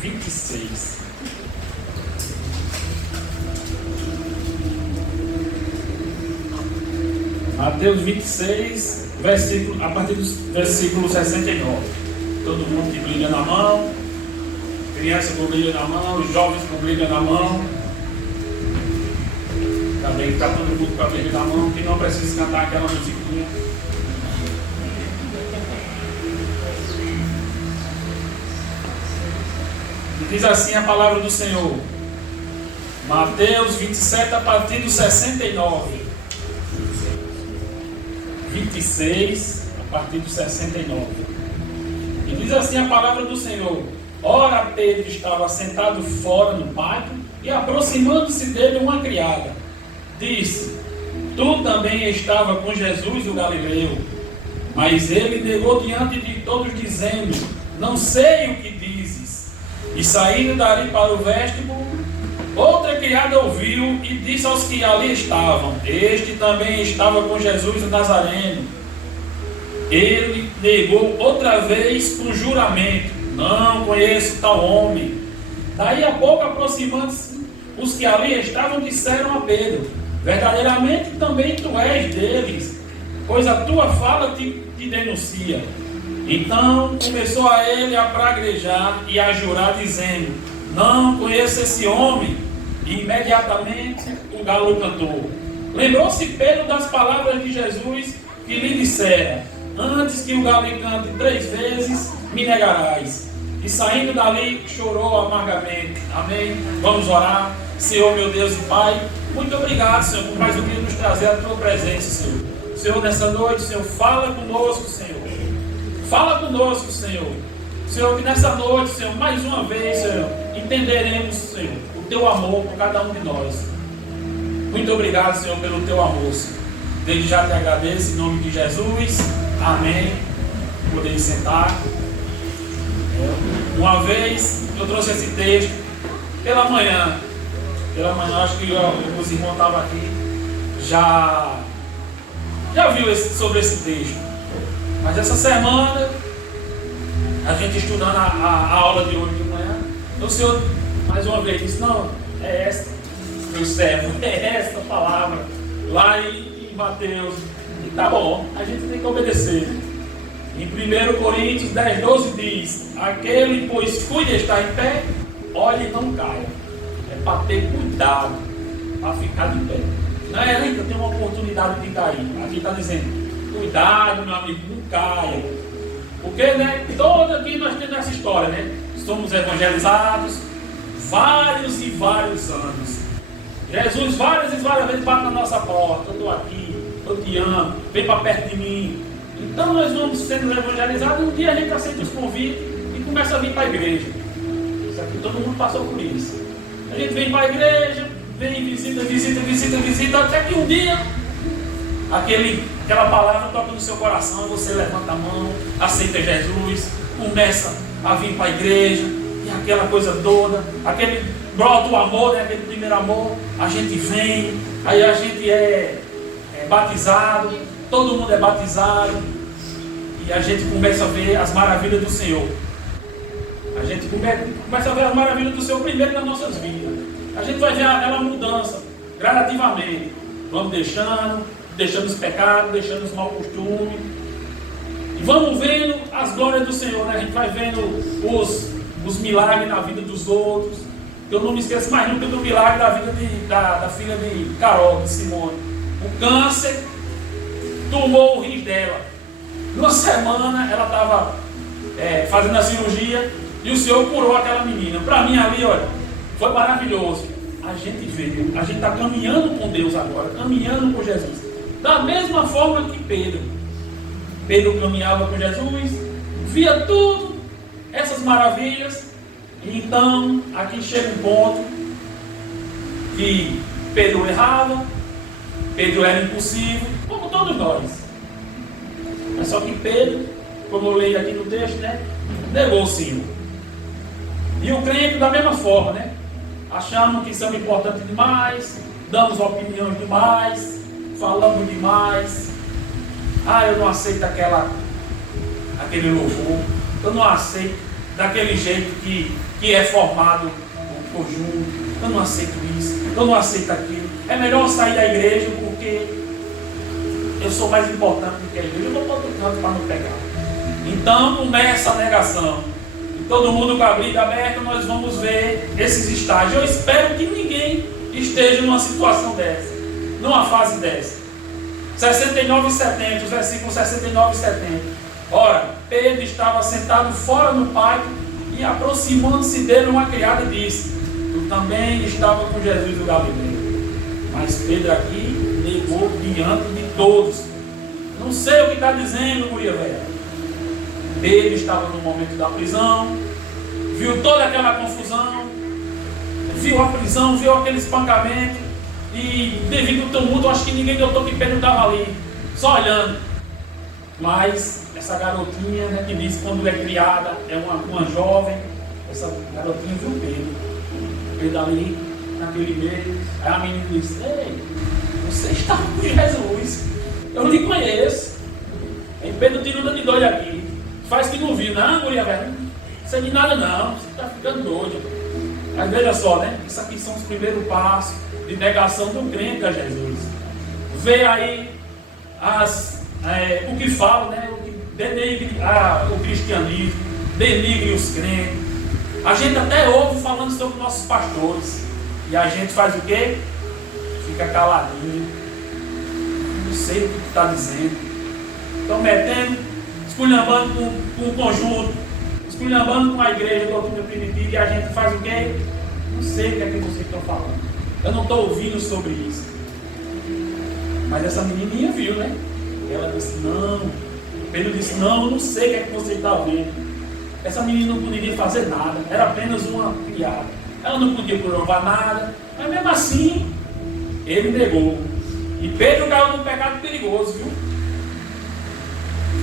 26. Mateus 26, a partir do versículo 69. Todo mundo com Bíblia na mão, criança com Bíblia na mão, os jovens com Bíblia na mão. Também está todo mundo com a Bíblia na mão, que não precisa cantar aquela musiquinha. Diz assim a palavra do Senhor. Mateus 27, a partir do 69. 26, a partir do 69. E diz assim a palavra do Senhor. Ora, Pedro estava sentado fora no pátio, e aproximando-se dele uma criada, disse: Tu também estava com Jesus o Galileu. Mas ele negou diante de todos, dizendo: Não sei o que dizes. E saindo dali para o vestíbulo, outra criada ouviu e disse aos que ali estavam: Este também estava com Jesus o Nazareno. Ele negou outra vez com juramento: Não conheço tal homem. Daí a pouco, aproximando-se, os que ali estavam disseram a Pedro: Verdadeiramente também tu és deles, pois a tua fala te denuncia. Então começou a ele a praguejar e a jurar, dizendo: Não conheço esse homem. E imediatamente o galo cantou. Lembrou-se Pedro das palavras de Jesus, que lhe dissera: Antes que o galo cante 3 vezes, me negarás. E saindo dali, chorou amargamente. Amém? Vamos orar. Senhor, meu Deus e Pai, muito obrigado, Senhor, por mais um dia nos trazer a tua presença, Senhor. Senhor, nessa noite, Senhor, fala conosco, Senhor. Fala conosco, Senhor. Senhor, que nessa noite, Senhor, mais uma vez, Senhor, entenderemos, Senhor, o teu amor por cada um de nós. Muito obrigado, Senhor, pelo teu amor, Senhor. Desde já te agradeço, em nome de Jesus. Amém. Poder sentar. Uma vez eu trouxe esse texto pela manhã. Acho que os irmãos estavam aqui. Já viu sobre esse texto. Mas essa semana, a gente estudando a aula de hoje de manhã, o Senhor mais uma vez disse: Não, é esta, meu servo, é esta palavra, lá em Mateus. E tá bom, a gente tem que obedecer. Em 1 Coríntios 10, 12 diz: Aquele, pois, cuide estar em pé, olhe e não caia. É para ter cuidado, para ficar de pé. Não é ainda tem uma oportunidade de cair. Aqui está dizendo: cuidado, meu amigo, não caia. Porque, né, todo aqui nós temos essa história, né? Somos evangelizados vários e vários anos. Jesus várias e várias vezes bate na nossa porta: Eu estou aqui, eu te amo, vem para perto de mim. Então nós vamos sendo evangelizados, e um dia a gente aceita os convites e começa a vir para a igreja. Isso aqui todo mundo passou por isso. A gente vem para a igreja, vem, visita, até que um dia aquela palavra toca no seu coração, você levanta a mão, aceita Jesus, começa a vir para a igreja, e aquela coisa toda, aquele brota o amor, né, aquele primeiro amor, a gente vem, aí a gente é batizado, todo mundo é batizado, e a gente começa a ver as maravilhas do Senhor. A gente começa a ver as maravilhas do Senhor primeiro nas nossas vidas. A gente vai ver aquela mudança gradativamente. Vamos deixando os pecados, deixando os maus costumes. E vamos vendo as glórias do Senhor, né? A gente vai vendo os milagres na vida dos outros. Eu não me esqueço mais nunca do milagre da vida da filha de Carol, de Simone. O câncer tomou o rins dela. Numa semana ela estava fazendo a cirurgia e o Senhor curou aquela menina. Para mim ali, olha, foi maravilhoso. A gente veio, a gente está caminhando com Deus agora, caminhando com Jesus. Da mesma forma que Pedro caminhava com Jesus, via tudo, essas maravilhas. E então, aqui chega um ponto que Pedro errava, Pedro era impulsivo, como todos nós. Mas só que Pedro, como eu leio aqui no texto, né, negou o Senhor. E o crente da mesma forma, né? Achamos que somos importantes demais, damos opiniões demais, falamos demais. Eu não aceito aquele louvor, eu não aceito daquele jeito que é formado o conjunto. Eu não aceito isso, eu não aceito aquilo. É melhor eu sair da igreja porque eu sou mais importante do que a igreja. Eu vou para outro canto para não pegar. Então começa a negação. E todo mundo com a Bíblia aberta, nós vamos ver esses estágios. Eu espero que ninguém esteja numa situação dessa, numa fase dessa. 69 e 70, os versículos 69 e 70. Ora, Pedro estava sentado fora no pátio e aproximando-se dele uma criada disse: tu também estava com Jesus do Galileia. Mas Pedro aqui negou diante de todos. Não sei o que está dizendo, guria velha. Pedro estava no momento da prisão, viu toda aquela confusão, viu a prisão, viu aquele espancamento, e devido ao tumulto, acho que ninguém notou que Pedro estava ali, só olhando. Mas essa garotinha, né, que diz quando é criada, é uma jovem, essa garotinha viu Pedro ali, naquele meio. Aí a menina disse: ei, você está com Jesus, eu lhe conheço. Aí Pedro tirou de doido aqui, faz que não viu. Não, guria velho, não sei de nada não, você está ficando doido. Mas veja só, né, isso aqui são os primeiros passos de negação do crente a Jesus. Vê aí o que fala, né, o que denigre o cristianismo, denigre os crentes. A gente até ouve falando sobre nossos pastores, e a gente faz o quê? Fica caladinho, não sei o que está dizendo. Estão metendo, esculhambando com o conjunto, esculhambando com a igreja do doutrina primitiva, e a gente faz o quê? Não sei o que é que vocês estão falando, eu não estou ouvindo sobre isso. Mas essa menininha viu, né? Ela disse: não. Pedro disse: não, eu não sei o que é que você está vendo. Essa menina não poderia fazer nada, era apenas uma criada. Ela não podia provar nada, mas mesmo assim, ele negou. E Pedro caiu num pecado perigoso, viu?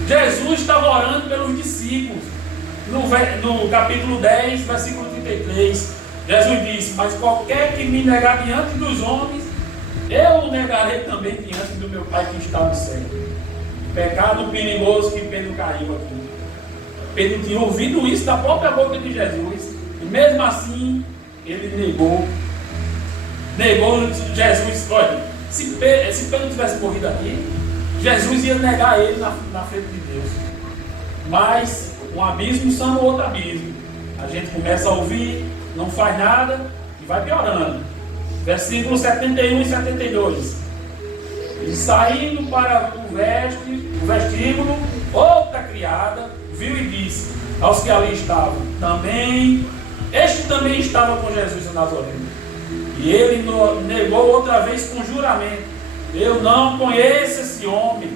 Jesus estava orando pelos discípulos. No capítulo 10, versículo 33, Jesus disse: mas qualquer que me negar diante dos homens, eu o negarei também diante do meu Pai que está no céu. Pecado perigoso que Pedro caiu aqui. Pedro tinha ouvido isso da própria boca de Jesus, e mesmo assim ele negou Jesus. Olha, se Pedro tivesse morrido aqui, Jesus ia negar ele na frente de Deus. Mas um abismo chama outro abismo. A gente começa a ouvir, não faz nada e vai piorando. Versículos 71 e 72. E saindo para o vestíbulo, outra criada viu e disse aos que ali estavam: este também estava com Jesus o Nazareno. E ele negou outra vez com juramento: eu não conheço esse homem.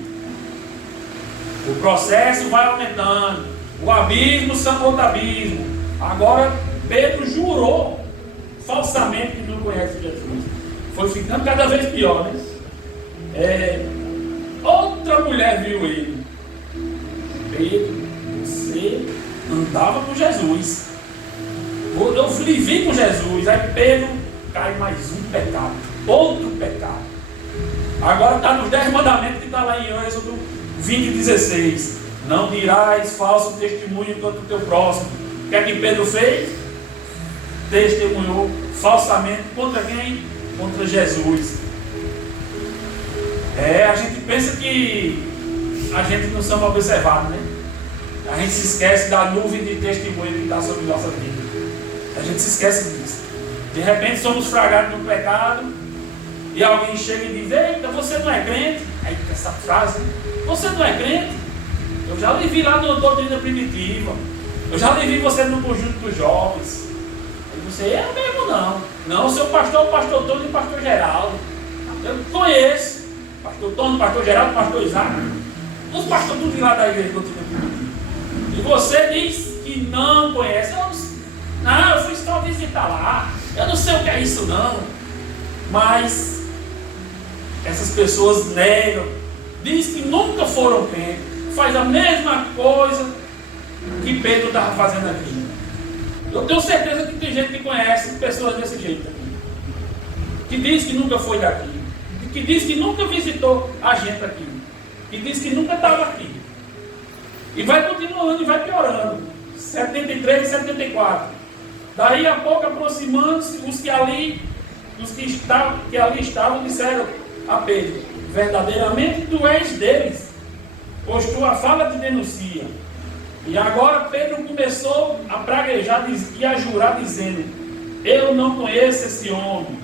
O processo vai aumentando, o abismo chama outro abismo. Agora Pedro jurou falsamente que não conhece Jesus. Foi ficando cada vez pior, né? Outra mulher viu ele: Pedro, você andava com Jesus, eu lhe vi com Jesus. Aí Pedro cai mais um pecado, outro pecado. Agora está nos 10 mandamentos que está lá em Êxodo 20:16. Não dirás falso testemunho contra o teu próximo. O que é que Pedro fez? Testemunhou falsamente contra quem? Contra Jesus. A gente pensa que a gente não somos observados, né? A gente se esquece da nuvem de testemunho que está sobre nossa vida. A gente se esquece disso. De repente somos fragados no pecado e alguém chega e diz: eita, você não é crente? Aí essa frase: você não é crente? Eu já lhe vi lá no doutrina primitiva, eu já lhe vi você no conjunto dos jovens. E você: é mesmo não. Não, o seu pastor, o pastor Tony e o pastor Geraldo. Eu conheço. Pastor Tony, pastor Geraldo, pastor Isaac. Os pastores tudo lá da igreja do doutrina primitiva. E você diz que não conhece. Eu fui só visitar lá. Eu não sei o que é isso não. Mas essas pessoas negam, diz que nunca foram crentes, faz a mesma coisa que Pedro estava fazendo aqui. Eu tenho certeza que tem gente que conhece pessoas desse jeito aqui, que diz que nunca foi daqui, que diz que nunca visitou a gente aqui, que diz que nunca estava aqui, e vai continuando e vai piorando. 73 e 74. Daí a pouco, aproximando-se, os que ali estavam disseram a Pedro: verdadeiramente tu és deles, pois tua fala te denuncia. E agora Pedro começou a praguejar e a jurar, dizendo: eu não conheço esse homem.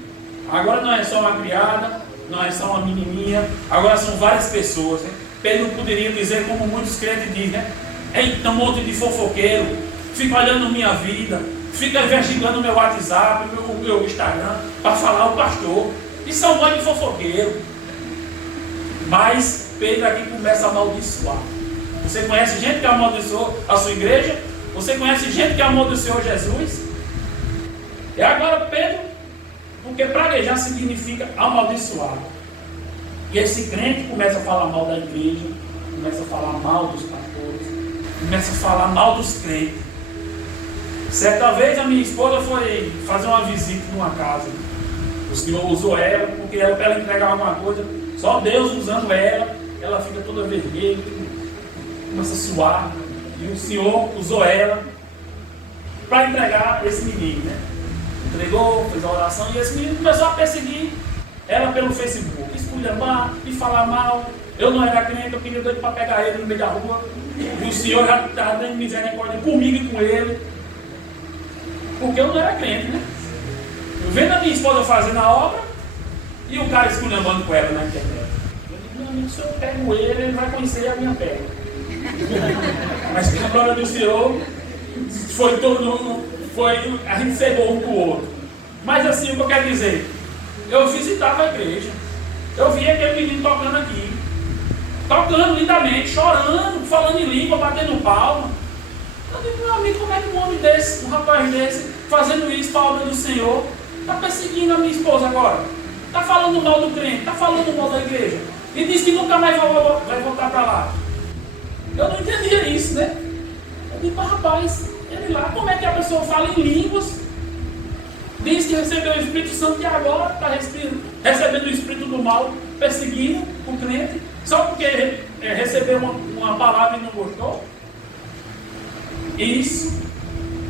Agora não é só uma criada, não é só uma menininha, agora são várias pessoas, né? Pedro poderia dizer, como muitos crentes dizem, né? Eita, um monte de fofoqueiro, fica olhando minha vida, fica investigando o meu WhatsApp, o meu Instagram, para falar o pastor. Isso é um monte de fofoqueiro. Mas Pedro aqui começa a amaldiçoar. Você conhece gente que amaldiçoou a sua igreja? Você conhece gente que amaldiçoou Jesus? E agora Pedro, porque praguejar significa amaldiçoar. E esse crente começa a falar mal da igreja, começa a falar mal dos pastores, começa a falar mal dos crentes. Certa vez a minha esposa foi fazer uma visita numa casa. O Senhor usou ela, porque ela, para ela entregar alguma coisa, só Deus usando ela fica toda vermelha, começa a suar. E o Senhor usou ela para entregar esse menino, né? Entregou, fez a oração, e esse menino começou a perseguir ela pelo Facebook, esculhambar e falar mal. Eu não era crente, eu queria doido para pegar ele no meio da rua, e o Senhor já estava dando misericórdia comigo e com ele, porque eu não era crente, né? Eu vendo a minha esposa fazendo a obra e o cara esculhambando com ela na internet. Eu digo: meu amigo, se eu pego ele vai conhecer a minha perna. Mas na glória do Senhor a gente cegou um com o outro. Mas assim, o que eu quero dizer, eu visitava a igreja, eu via aquele menino tocando aqui, tocando lindamente, chorando, falando em língua, batendo palma. Eu digo: meu amigo, como é que um homem desse, um rapaz desse, fazendo isso para a obra do Senhor, está perseguindo a minha esposa agora, está falando mal do crente, está falando mal da igreja, e diz que nunca mais vai voltar para lá? Eu não entendia isso, né? Eu digo: rapaz, ele lá, como é que a pessoa fala em línguas, diz que recebeu o Espírito Santo e agora está recebendo o Espírito do mal, perseguindo o crente, só porque recebeu uma palavra e não gostou? Isso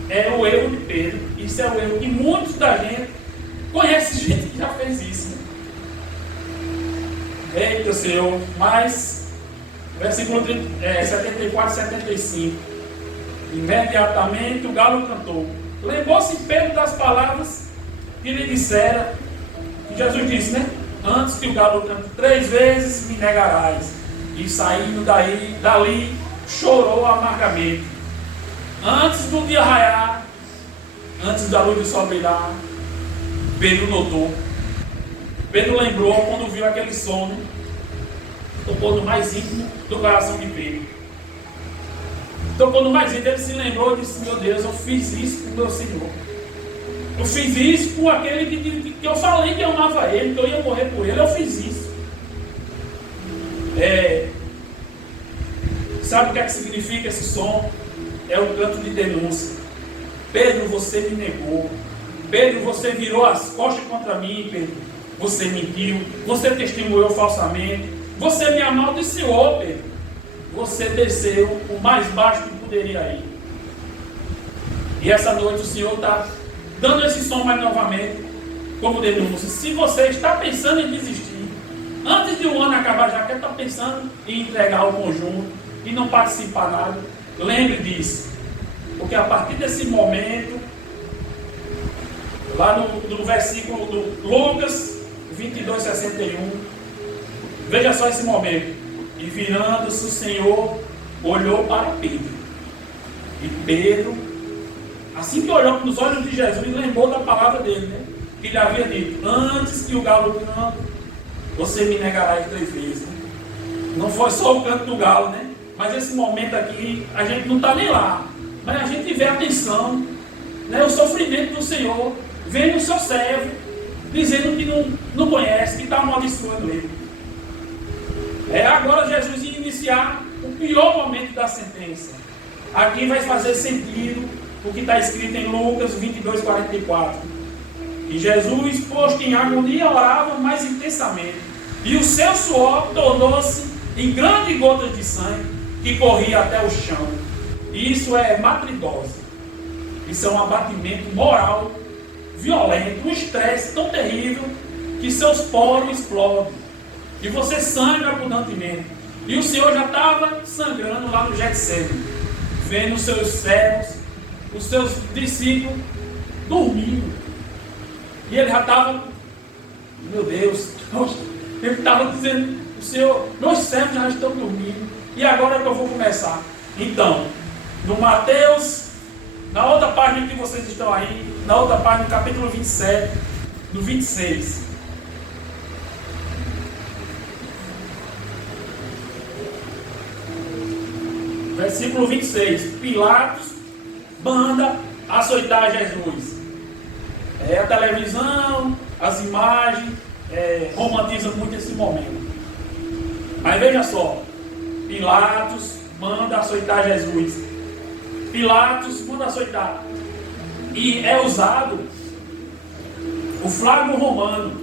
é o erro de Pedro, isso é o erro que muitos da gente conhece gente que já fez isso, né? Eita Senhor, mas versículo 74 e 75. Imediatamente o galo cantou. Lembrou-se Pedro das palavras que lhe dissera, que Jesus disse, né? Antes que o galo cante 3 vezes, me negarás. E saindo dali, chorou amargamente. Antes do dia raiar, antes da luz do sol brilhar, Pedro notou. Pedro lembrou quando viu aquele som, né? Tocou no mais íntimo do coração de Pedro. Tocou no mais íntimo, ele se lembrou e disse: meu Deus, eu fiz isso com o meu Senhor. Eu fiz isso com aquele que eu falei que eu amava ele, que eu ia morrer por ele. Eu fiz isso. Sabe o que é que significa esse som? É o canto de denúncia. Pedro, você me negou. Pedro, você virou as costas contra mim, Pedro. Você mentiu. Você testemunhou falsamente. Você me amaldiçoou, Pedro. Você desceu o mais baixo que poderia ir. E essa noite o Senhor está dando esse som mais novamente, como denúncia. Se você está pensando em desistir, antes de o ano acabar, já que está pensando em entregar o conjunto e não participar nada, lembre disso. Porque a partir desse momento, lá no versículo do Lucas 22, 61, veja só esse momento. E virando-se o Senhor, olhou para Pedro. E Pedro, assim que olhou nos olhos de Jesus, lembrou da palavra dele, né? Que ele havia dito: antes que o galo cante, você me negará 3 vezes. Né? Não foi só o canto do galo, né? Mas esse momento aqui, a gente não está nem lá. Mas a gente vê a atenção, né? O sofrimento do Senhor, vendo o seu servo, dizendo que não conhece, que está amaldiçoando ele. Agora Jesus ia iniciar o pior momento da sentença. Aqui vai fazer sentido o que está escrito em Lucas 22, 44. E Jesus, posto em agonia, orava mais intensamente. E o seu suor tornou-se em grandes gotas de sangue que corria até o chão. Isso é matridose. Isso é um abatimento moral, violento, um estresse tão terrível que seus poros explodem. E você sangra abundantemente. E o Senhor já estava sangrando lá no Getsemane, vendo os seus servos, os seus discípulos dormindo. E ele já estava, meu Deus, ele estava dizendo, o Senhor, meus servos já estão dormindo. E agora é que eu vou começar. Então, no Mateus, na outra página que vocês estão aí, na outra página, no capítulo 27, no 26. Versículo 26. Pilatos manda açoitar Jesus. A televisão, as imagens, romantizam muito esse momento. Mas veja só, Pilatos manda açoitar Jesus. Pilatos manda açoitar. E é usado o flago romano.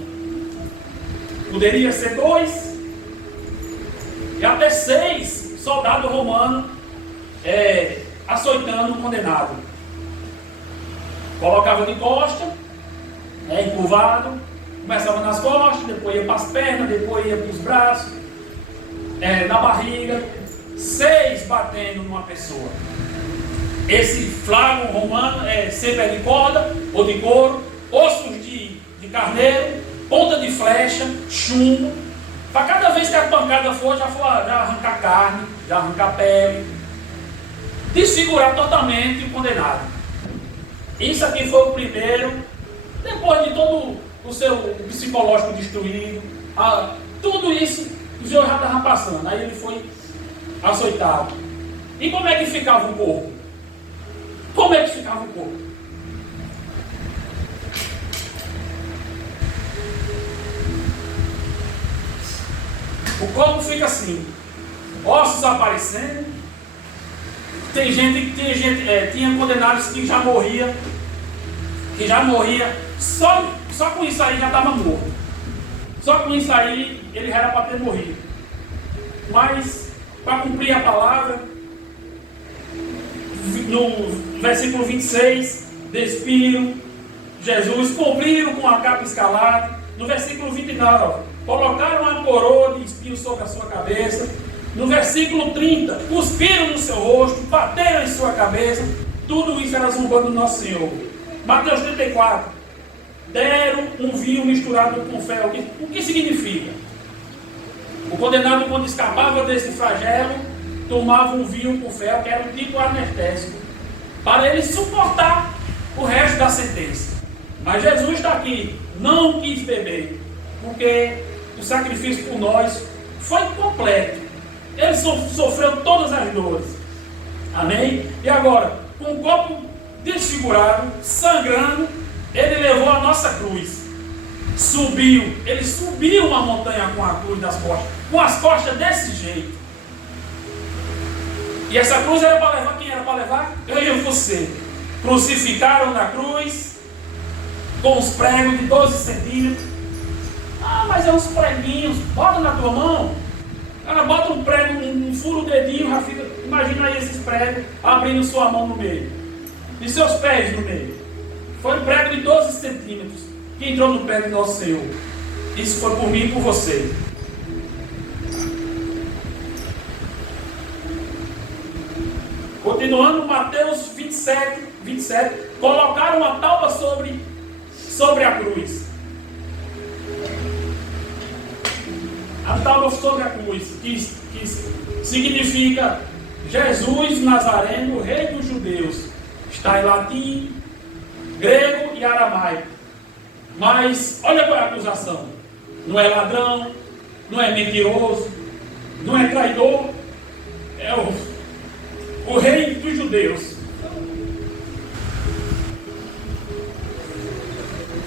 Poderia ser 2 e até 6 soldados romanos açoitando o condenado. Colocava de costa, encurvado, começava nas costas, depois ia para as pernas, depois ia para os braços, na barriga, 6 batendo numa pessoa. Esse flago romano sempre de corda ou de couro, ossos de carneiro, ponta de flecha, chumbo. Para cada vez que a pancada for, já arrancar carne, já arrancar pele, desfigurar totalmente o condenado. Isso aqui foi o primeiro, depois de todo o seu psicológico destruído, tudo isso o Senhor já estava passando. Aí ele foi açoitado. E como é que ficava o corpo? Como é que ficava o corpo? O corpo fica assim, ossos aparecendo. Tinha condenados que já morria, só com isso aí já estava morto. Só com isso aí ele era para ter morrido. Mas, para cumprir a palavra, no versículo 26, despiram Jesus, cobriram com a capa escalada. No versículo 29, colocaram uma coroa de espinhos sobre a sua cabeça. No versículo 30, cuspiram no seu rosto, bateram em sua cabeça. Tudo isso era zombando do nosso Senhor. Mateus 34, deram um vinho misturado com fel. O que significa? O condenado, quando escapava desse flagelo, tomava um vinho com fel, que era um tipo anestésico, para ele suportar o resto da sentença. Mas Jesus está aqui, não quis beber, porque o sacrifício por nós foi completo. Ele sofreu todas as dores. Amém? E agora, com o corpo desfigurado, sangrando, ele levou a nossa cruz. Ele subiu uma montanha com a cruz nas costas, com as costas desse jeito. E essa cruz era para levar, quem era para levar? Eu e você. Crucificaram na cruz, com os pregos de 12 centímetros. Ah, mas é uns preguinhos, bota na tua mão. Ela bota um prego, um furo o dedinho, já fica. Imagina aí esses pregos abrindo sua mão no meio. E seus pés no meio. Foi um prego de 12 centímetros que entrou no pé do nosso Senhor. Isso foi por mim e por você. Continuando, Mateus 27, colocaram uma tábua sobre a cruz. A tábua sobre a cruz, que significa Jesus Nazareno, Rei dos Judeus. Está em latim, grego e aramaico. Mas olha qual é a acusação. Não é ladrão, não é mentiroso, não é traidor. É o Rei dos Judeus.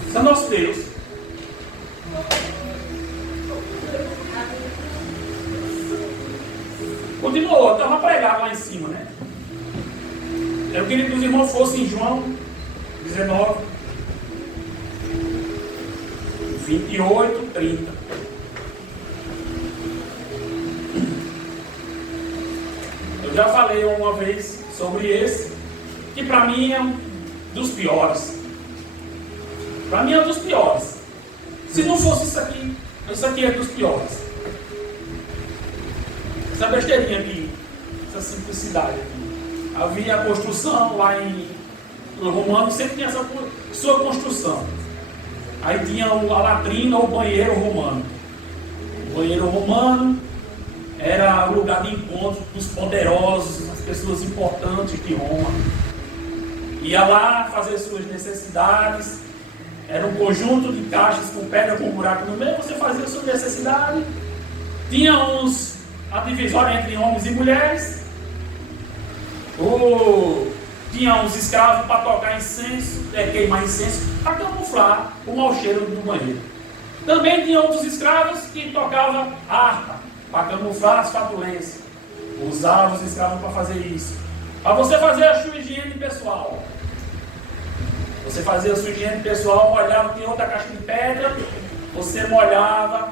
Esse é nosso Deus. Continuou, estava pregado lá em cima, né? Eu queria que os irmãos fossem em João 19, 28, 30. Eu já falei uma vez sobre esse, que para mim é um dos piores. Para mim é um dos piores. Se não fosse isso aqui é dos piores. Essa besteirinha aqui, essa simplicidade aqui. Havia a construção lá no Romano, sempre tinha essa sua construção. Aí tinha a latrina ou o banheiro romano. O banheiro romano era o lugar de encontro dos poderosos, das pessoas importantes de Roma. Ia lá fazer suas necessidades. Era um conjunto de caixas com pedra, com buraco no meio. Você fazia a sua necessidade. Tinha a divisória entre homens e mulheres. Tinha uns escravos para tocar incenso, queimar incenso, para camuflar o mau cheiro do banheiro. Também tinha outros escravos que tocavam harpa, para camuflar as fatulências. Usavam os escravos para fazer isso. Para você fazer a sua higiene pessoal. Você fazia a sua higiene pessoal, molhava, tinha outra caixa de pedra, você molhava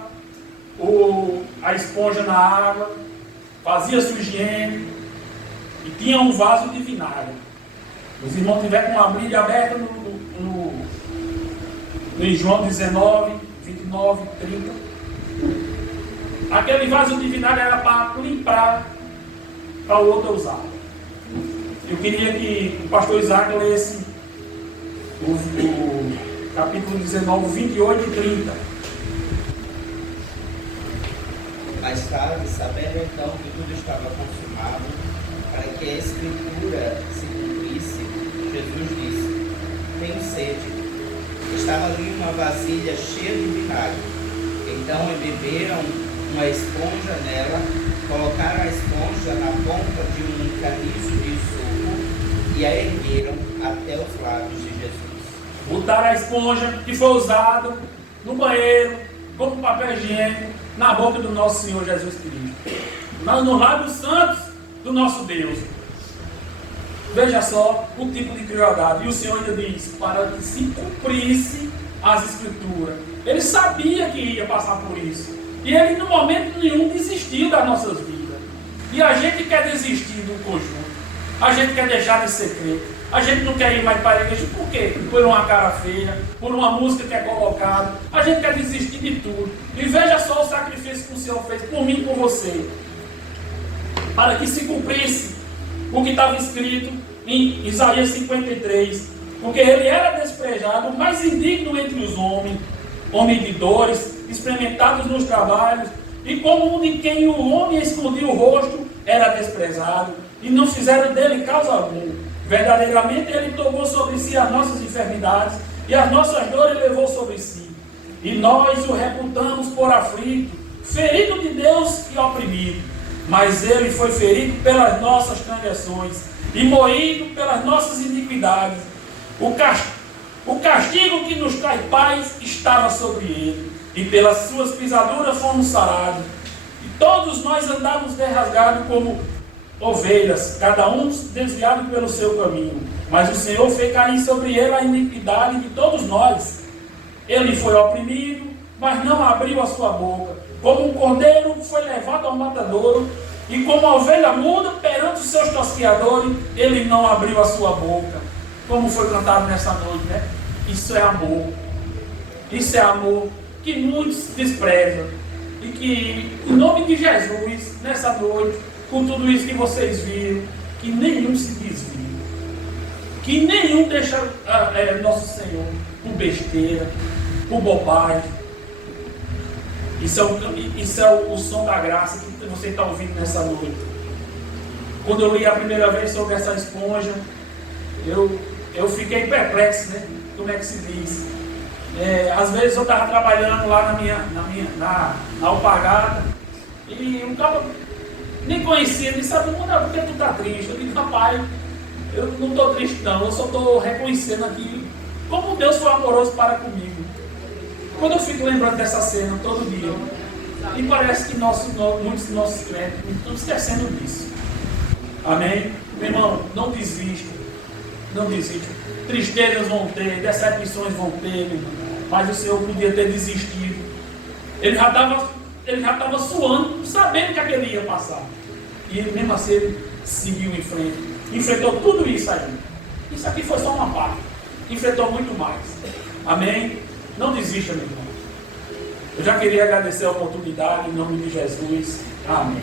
a esponja na água, fazia a sua higiene, e tinha um vaso de vinagre. Os irmãos tiveram com uma Bíblia aberta em João 19, 29, 30. Aquele vaso de vinagre era para limpar, para o outro usar. Eu queria que o pastor Isaac lesse o capítulo 19, 28 e 30. Mais tarde, sabendo então que tudo estava consumado, para que a Escritura se cumprisse, Jesus disse: tenho sede. Estava ali uma vasilha cheia de vinagre. Então embeberam uma esponja nela, colocaram a esponja na ponta de um caniço de suco e a ergueram até os lábios de Jesus. Botaram a esponja que foi usada no banheiro, como papel higiênico, na boca do nosso Senhor Jesus Cristo. Nos lábios santos do nosso Deus. Veja só o tipo de crueldade. E o Senhor ainda diz, para que se cumprisse as Escrituras. Ele sabia que ia passar por isso. E ele, no momento nenhum, desistiu das nossas vidas. E a gente quer desistir do conjunto. A gente quer deixar de ser crente. A gente não quer ir mais para a igreja. Por quê? Por uma cara feia, por uma música que é colocada. A gente quer desistir de tudo. E veja só o sacrifício que o Senhor fez por mim e por você. Para que se cumprisse o que estava escrito em Isaías 53. Porque ele era despejado, o mais indigno entre os homens, homem de dores, experimentados nos trabalhos, e como um de quem o homem escondia o rosto, era desprezado, e não fizeram dele causa alguma. Verdadeiramente ele tomou sobre si as nossas enfermidades, e as nossas dores levou sobre si. E nós o reputamos por aflito, ferido de Deus e oprimido. Mas ele foi ferido pelas nossas transgressões, e moído pelas nossas iniquidades. O castigo que nos traz paz estava sobre ele, e pelas suas pisaduras fomos sarados. E todos nós andávamos desrasgados como ovelhas, cada um desviado pelo seu caminho. Mas o Senhor fez cair sobre ele a iniquidade de todos nós. Ele foi oprimido, mas não abriu a sua boca. Como um cordeiro foi levado ao matadouro, e como a ovelha muda perante os seus tosqueadores, ele não abriu a sua boca. Como foi cantado nessa noite, né? Isso é amor. Isso é amor que muitos desprezam. E que, em nome de Jesus, nessa noite, com tudo isso que vocês viram, que nenhum se desvie. Que nenhum deixa nosso Senhor por besteira, por bobagem. Isso é o som da graça que você está ouvindo nessa noite. Quando eu li a primeira vez sobre essa esponja, eu fiquei perplexo, né? Como é que se diz? Às vezes eu estava trabalhando lá na Alpagata, e um cara nem conhecia, nem sabia, por que tu está triste? Eu digo, rapaz, eu não estou triste não, eu só estou reconhecendo aqui como Deus foi amoroso para comigo. Quando eu fico lembrando dessa cena todo dia, e parece que muitos de nossos crentes estão esquecendo disso. Amém? Meu irmão, não desista. Não desista. Tristezas vão ter, decepções vão ter, meu irmão. Mas o Senhor podia ter desistido. Ele já estava suando, sabendo que aquele ia passar. E ele, mesmo assim, ele seguiu em frente. Enfrentou tudo isso aí. Isso aqui foi só uma parte. Enfrentou muito mais. Amém? Não desista, meu irmão. Eu já queria agradecer a oportunidade em nome de Jesus. Amém.